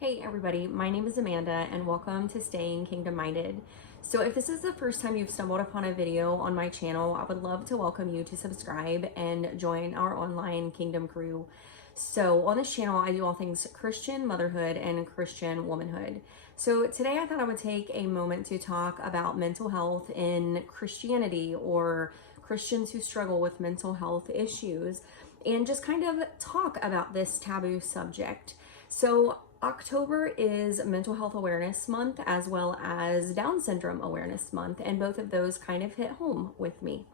Hey everybody, my name is Amanda and welcome to Staying Kingdom Minded. So if this is the first time you've stumbled upon a video on my channel, I would love to welcome you to subscribe and join our online kingdom crew. So on this channel, I do all things Christian motherhood and Christian womanhood. So today I thought I would take a moment to talk about mental health in Christianity, or Christians who struggle with mental health issues, and just kind of talk about this taboo subject. So October is Mental Health Awareness Month as well as Down Syndrome Awareness Month, and both of those kind of hit home with me.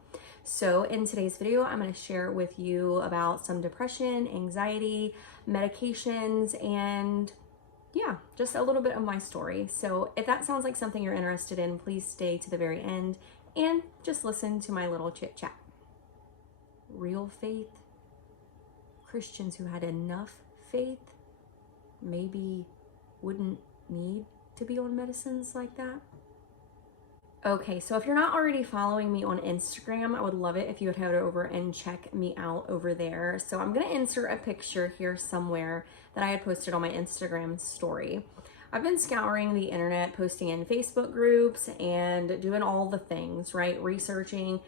So in today's video, I'm going to share with you about some depression, anxiety, medications, and yeah, just a little bit of my story. So if that sounds like something you're interested in, please stay to the very end and just listen to my little chit chat. Real faith, Christians who had enough faith maybe wouldn't need to be on medicines like that. Okay, so if you're not already following me on Instagram, I would love it if you would head over and check me out over there. So I'm gonna insert a picture here somewhere that I had posted on my Instagram story. I've been scouring the internet, posting in Facebook groups and doing all the things, right? Researching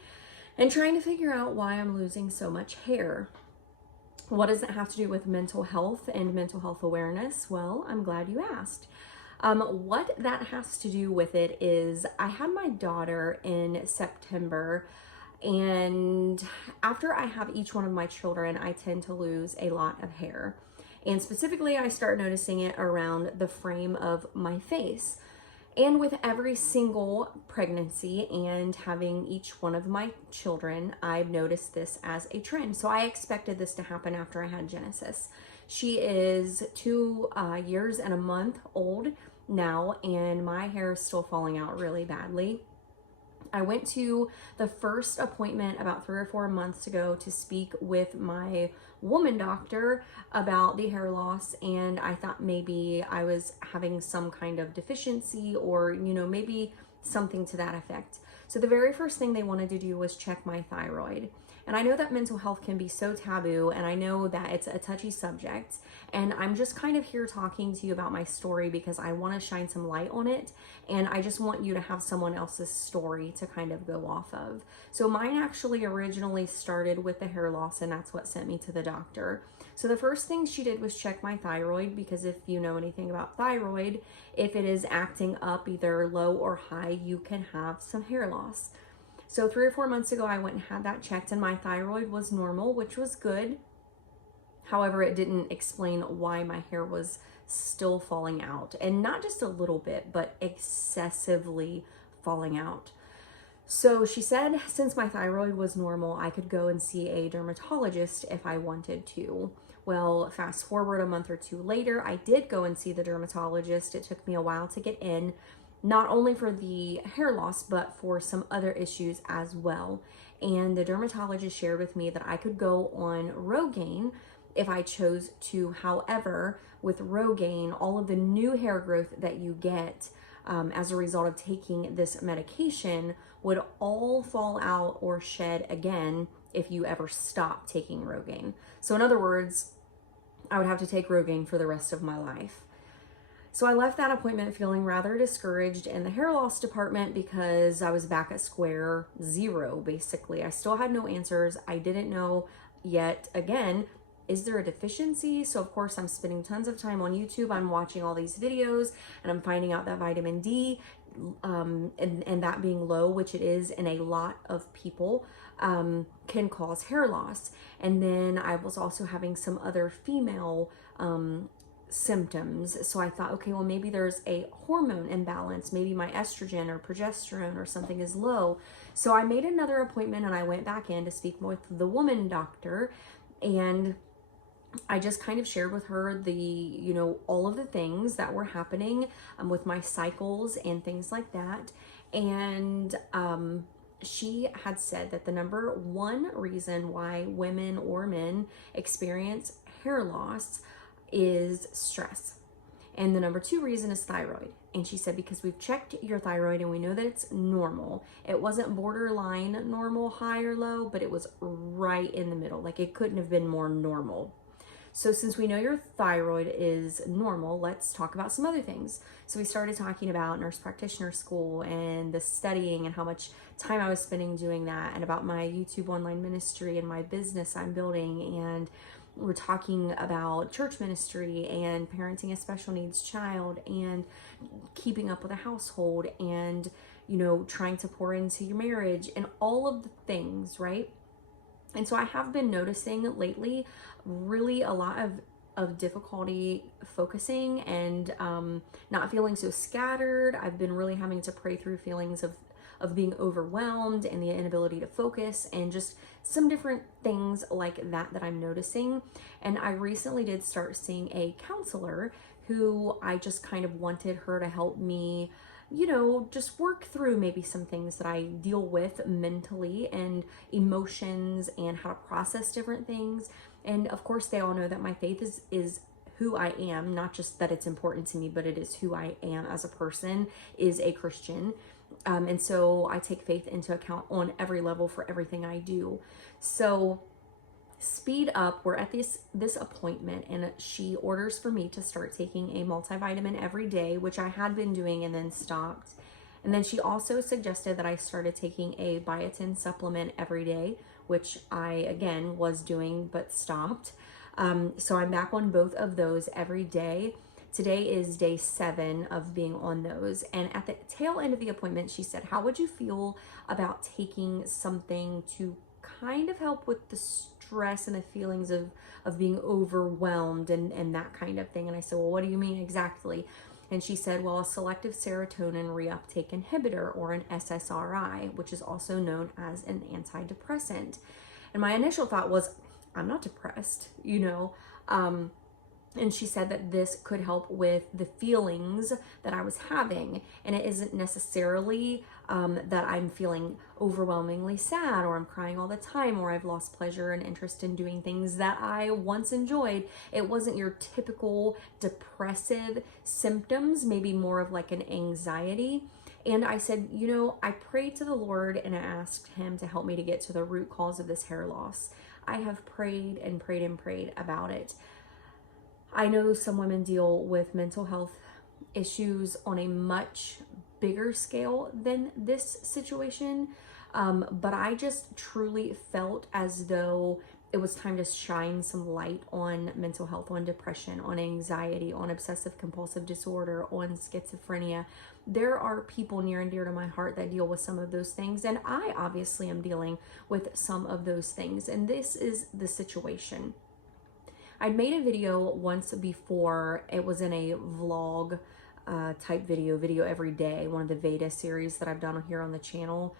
and trying to figure out why I'm losing so much hair. What does it have to do with mental health and mental health awareness? Well, I'm glad you asked. What that has to do with it is I had my daughter in September, and after I have each one of my children, I tend to lose a lot of hair. And specifically, I start noticing it around the frame of my face. And with every single pregnancy and having each one of my children, I've noticed this as a trend. So I expected this to happen after I had Genesis. She is 2 years and a month old now, and my hair is still falling out really badly. I went to the first appointment about 3 or 4 months ago to speak with my woman doctor about the hair loss, and I thought maybe I was having some kind of deficiency or, maybe something to that effect. So the very first thing they wanted to do was check my thyroid. And I know that mental health can be so taboo, and I know that it's a touchy subject, and I'm just kind of here talking to you about my story because I want to shine some light on it, and I just want you to have someone else's story to kind of go off of. So mine actually originally started with the hair loss, and that's what sent me to the doctor. So the first thing she did was check my thyroid, because if you know anything about thyroid, if it is acting up either low or high, you can have some hair loss. So 3 or 4 months ago, I went and had that checked, and my thyroid was normal, which was good. However, it didn't explain why my hair was still falling out, and not just a little bit, but excessively falling out. So she said, since my thyroid was normal, I could go and see a dermatologist if I wanted to. Well, fast forward a month or 2 later, I did go and see the dermatologist. It took me a while to get in, not only for the hair loss, but for some other issues as well. And the dermatologist shared with me that I could go on Rogaine if I chose to. However, with Rogaine, all of the new hair growth that you get as a result of taking this medication would all fall out or shed again if you ever stop taking Rogaine. So in other words, I would have to take Rogaine for the rest of my life. So I left that appointment feeling rather discouraged in the hair loss department because I was back at square zero, basically. I still had no answers. I didn't know yet, again, is there a deficiency? So of course I'm spending tons of time on YouTube. I'm watching all these videos and I'm finding out that vitamin D and that being low, which it is in a lot of people, can cause hair loss. And then I was also having some other female symptoms. So I thought, okay, well, maybe there's a hormone imbalance. Maybe my estrogen or progesterone or something is low. So I made another appointment and I went back in to speak with the woman doctor, and I just kind of shared with her all of the things that were happening with my cycles and things like that. And she had said that the number one reason why women or men experience hair loss is stress. And the number 2 reason is thyroid. And she said, because we've checked your thyroid and we know that it's normal. It wasn't borderline normal, high or low, but it was right in the middle. Like, it couldn't have been more normal. So since we know your thyroid is normal, let's talk about some other things. So we started talking about nurse practitioner school and the studying and how much time I was spending doing that, and about my YouTube online ministry and my business I'm building. And we're talking about church ministry and parenting a special needs child and keeping up with a household and, you know, trying to pour into your marriage and all of the things, right? And so I have been noticing lately really a lot of difficulty focusing and not feeling so scattered. I've been really having to pray through feelings of being overwhelmed and the inability to focus and just some different things like that I'm noticing. And I recently did start seeing a counselor who I just kind of wanted her to help me, you know, just work through maybe some things that I deal with mentally and emotions and how to process different things. And of course, they all know that my faith is who I am, not just that it's important to me, but it is who I am as a person, is a Christian. And so I take faith into account on every level for everything I do. So speed up, we're at this appointment, and she orders for me to start taking a multivitamin every day, which I had been doing and then stopped. And then she also suggested that I started taking a biotin supplement every day, which I again was doing but stopped. So I'm back on both of those every day. Today is day 7 of being on those. And at the tail end of the appointment, she said, how would you feel about taking something to kind of help with the stress and the feelings of being overwhelmed and that kind of thing? And I said, well, what do you mean exactly? And she said, well, a selective serotonin reuptake inhibitor, or an SSRI, which is also known as an antidepressant. And my initial thought was, I'm not depressed, you know. And she said that this could help with the feelings that I was having. And it isn't necessarily that I'm feeling overwhelmingly sad, or I'm crying all the time, or I've lost pleasure and interest in doing things that I once enjoyed. It wasn't your typical depressive symptoms, maybe more of like an anxiety. And I said, you know, I prayed to the Lord and I asked him to help me to get to the root cause of this hair loss. I have prayed and prayed and prayed about it. I know some women deal with mental health issues on a much bigger scale than this situation, but I just truly felt as though it was time to shine some light on mental health, on depression, on anxiety, on obsessive compulsive disorder, on schizophrenia. There are people near and dear to my heart that deal with some of those things, and I obviously am dealing with some of those things, and this is the situation. I'd made a video once before. It was in a vlog type video every day, one of the Veda series that I've done here on the channel.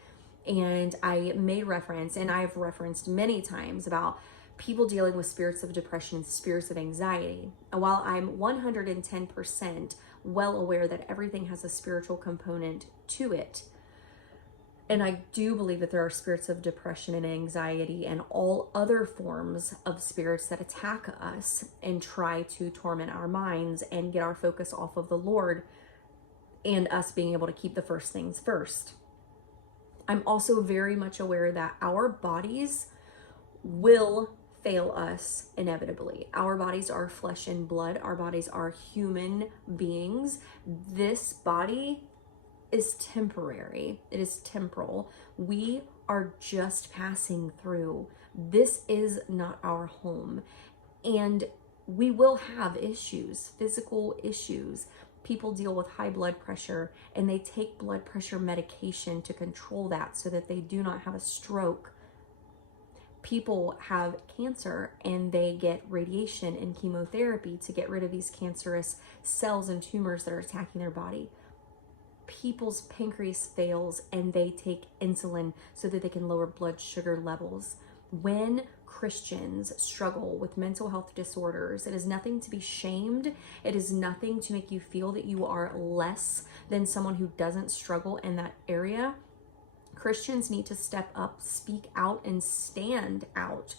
And I made reference, and I've referenced many times, about people dealing with spirits of depression, spirits of anxiety. And while I'm 110% well aware that everything has a spiritual component to it, and I do believe that there are spirits of depression and anxiety and all other forms of spirits that attack us and try to torment our minds and get our focus off of the Lord and us being able to keep the first things first. I'm also very much aware that our bodies will fail us inevitably. Our bodies are flesh and blood. Our bodies are human beings. This body is temporary. It is temporal. We are just passing through. This is not our home. And we will have issues, physical issues. People deal with high blood pressure and they take blood pressure medication to control that so that they do not have a stroke. People have cancer and they get radiation and chemotherapy to get rid of these cancerous cells and tumors that are attacking their body. People's pancreas fails and they take insulin so that they can lower blood sugar levels. When Christians struggle with mental health disorders, it is nothing to be shamed. It is nothing to make you feel that you are less than someone who doesn't struggle in that area. Christians need to step up, speak out, and stand out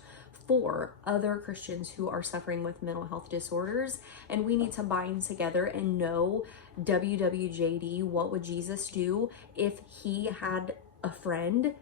for other Christians who are suffering with mental health disorders. And we need to bind together and know, WWJD, what would Jesus do if he had a friend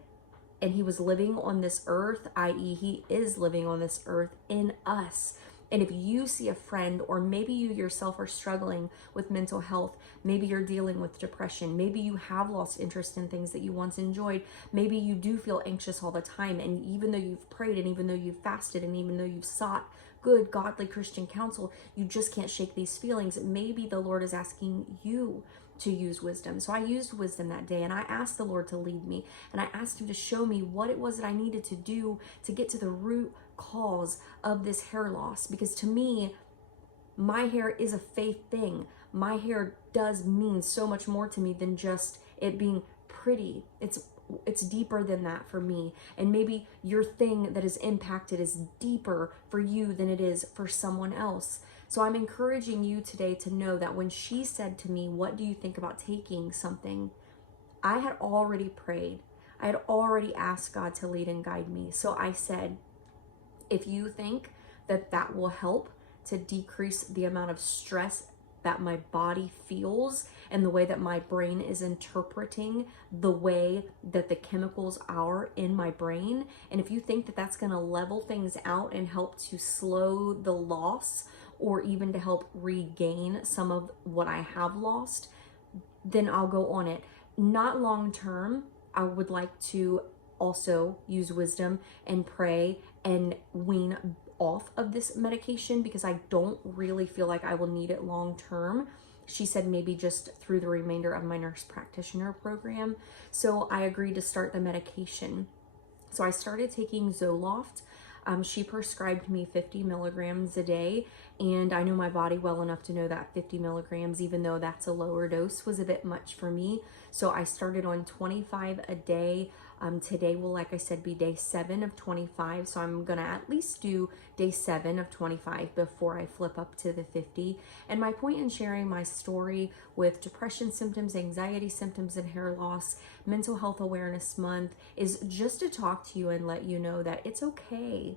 and he was living on this earth, i.e. he is living on this earth in us, And if you see a friend, or maybe you yourself are struggling with mental health, maybe you're dealing with depression, maybe you have lost interest in things that you once enjoyed, maybe you do feel anxious all the time, and even though you've prayed, and even though you've fasted, and even though you've sought good, godly Christian counsel, you just can't shake these feelings. Maybe the Lord is asking you to use wisdom. So I used wisdom that day, and I asked the Lord to lead me, and I asked him to show me what it was that I needed to do to get to the root cause of this hair loss. Because to me, my hair is a faith thing. My hair does mean so much more to me than just it being pretty. It's deeper than that for me. And maybe your thing that is impacted is deeper for you than it is for someone else. So I'm encouraging you today to know that when she said to me, what do you think about taking something? I had already prayed. I had already asked God to lead and guide me. So I said, if you think that that will help to decrease the amount of stress that my body feels and the way that my brain is interpreting the way that the chemicals are in my brain, and if you think that that's going to level things out and help to slow the loss, or even to help regain some of what I have lost, then I'll go on it. Not long term. I would like to also use wisdom and pray and wean off of this medication, because I don't really feel like I will need it long term. She said maybe just through the remainder of my nurse practitioner program. So I agreed to start the medication. So I started taking Zoloft. She prescribed me 50 milligrams a day, and I know my body well enough to know that 50 milligrams, even though that's a lower dose, was a bit much for me. So I started on 25 a day. Today will, like I said, be day 7 of 25. So I'm gonna at least do day 7 of 25 before I flip up to the 50. And my point in sharing my story with depression symptoms, anxiety symptoms, and hair loss, Mental Health Awareness Month, is just to talk to you and let you know that it's okay.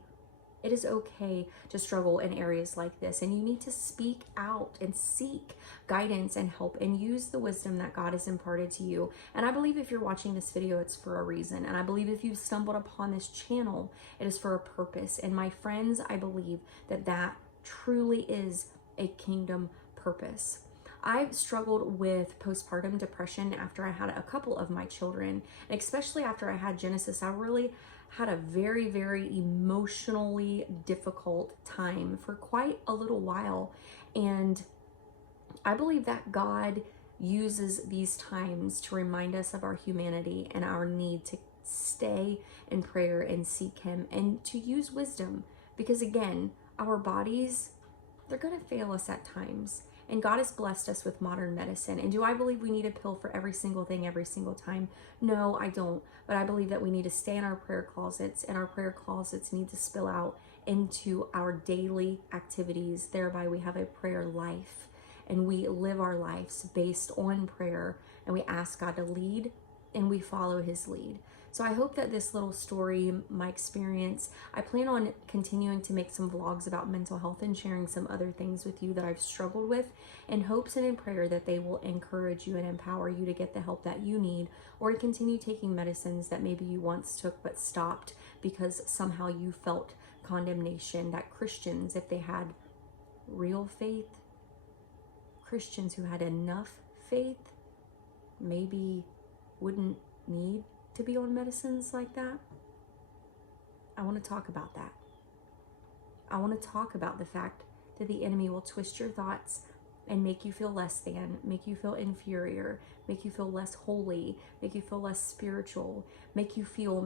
It is okay to struggle in areas like this, and you need to speak out and seek guidance and help and use the wisdom that God has imparted to you. And I believe if you're watching this video, it's for a reason. And I believe if you've stumbled upon this channel, it is for a purpose. And my friends, I believe that that truly is a kingdom purpose. I've struggled with postpartum depression after I had a couple of my children, and especially after I had Genesis. I really had a very, very emotionally difficult time for quite a little while. And I believe that God uses these times to remind us of our humanity and our need to stay in prayer and seek Him and to use wisdom. Because again, our bodies, they're going to fail us at times. And God has blessed us with modern medicine. And do I believe we need a pill for every single thing every single time? No, I don't. But I believe that we need to stay in our prayer closets, and our prayer closets need to spill out into our daily activities. Thereby we have a prayer life, and we live our lives based on prayer, and we ask God to lead, and we follow His lead. So I hope that this little story, my experience, I plan on continuing to make some vlogs about mental health and sharing some other things with you that I've struggled with, in hopes and in prayer that they will encourage you and empower you to get the help that you need, or to continue taking medicines that maybe you once took but stopped because somehow you felt condemnation. That Christians, if they had real faith, Christians who had enough faith, maybe wouldn't need to be on medicines like that. I want to talk about that. I want to talk about the fact that the enemy will twist your thoughts and make you feel less than, make you feel inferior, make you feel less holy, make you feel less spiritual, make you feel.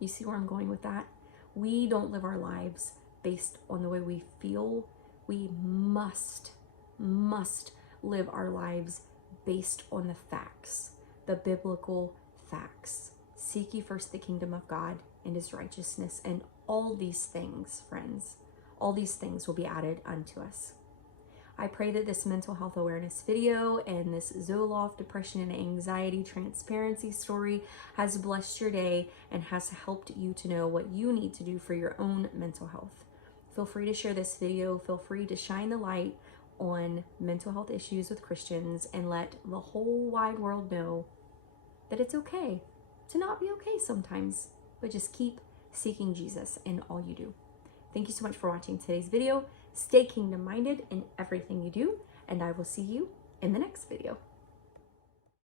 You see where I'm going with that? We don't live our lives based on the way we feel. We must live our lives based on the facts. The biblical facts. Seek ye first the kingdom of God and His righteousness, and all these things, friends, all these things will be added unto us. I pray that this mental health awareness video and this Zoloft depression and anxiety transparency story has blessed your day and has helped you to know what you need to do for your own mental health. Feel free to share this video. Feel free to shine the light on mental health issues with Christians, and let the whole wide world know that it's okay to not be okay sometimes, but just keep seeking Jesus in all you do. Thank you so much for watching today's video. Stay kingdom minded in everything you do, and I will see you in the next video.